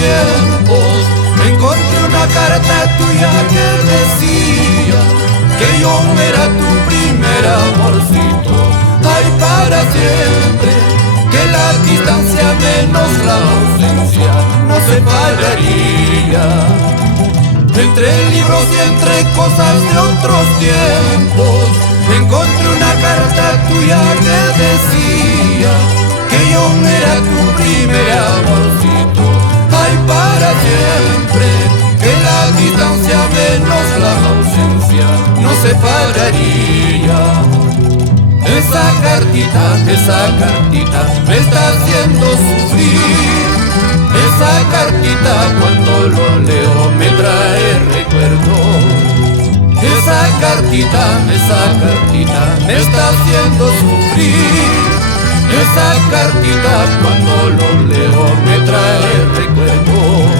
tiempos encontré una carta tuya que decía que yo era tu primer amorcito. Ay, para siempre, que la distancia menos la ausencia nos separaría. Entre libros y entre cosas de otros tiempos encontré una carta tuya que decía que yo era tu primer amorcito. Ay, para siempre, que la distancia menos la ausencia nos separaría. Esa cartita me está haciendo sufrir. Esa cartita cuando lo leo me trae recuerdos. Esa cartita me está haciendo sufrir. Esa cartita cuando lo leo me trae recuerdos.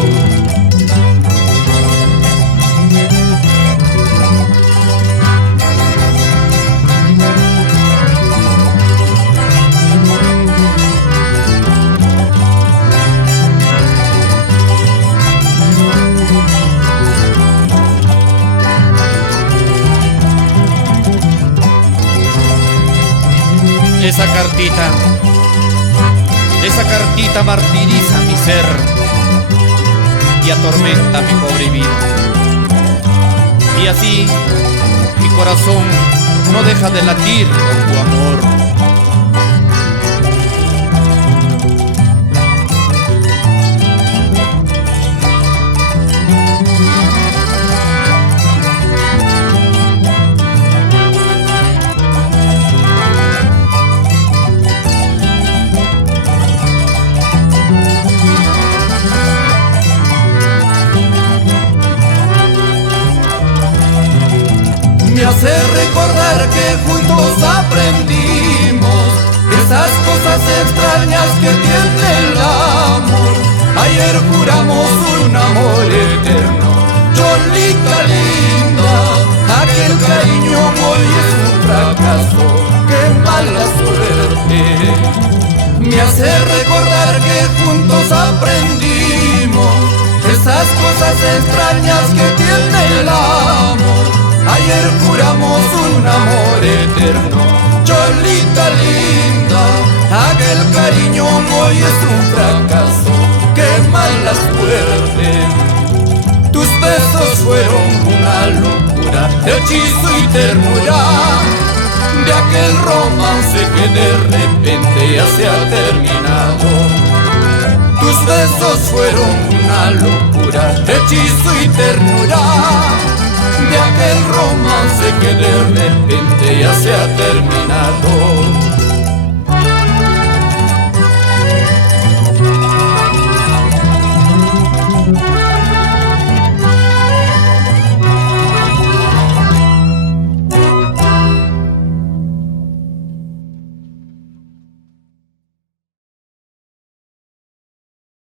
Esa cartita martiriza mi ser y atormenta mi pobre vida. Y así mi corazón no deja de latir por tu amor. Me hace recordar que juntos aprendimos esas cosas extrañas que tiene el amor. Ayer juramos un amor eterno, Cholita linda. Aquel cariño hoy es un fracaso, qué mala suerte. Me hace recordar que juntos aprendimos esas cosas extrañas que tiene el amor. Ayer juramos un amor eterno, Cholita linda. Aquel cariño hoy es un fracaso, qué mala suerte. Tus besos fueron una locura, hechizo y ternura de aquel romance que de repente ya se ha terminado. Tus besos fueron una locura, hechizo y ternura de aquel romance que de repente ya se ha terminado.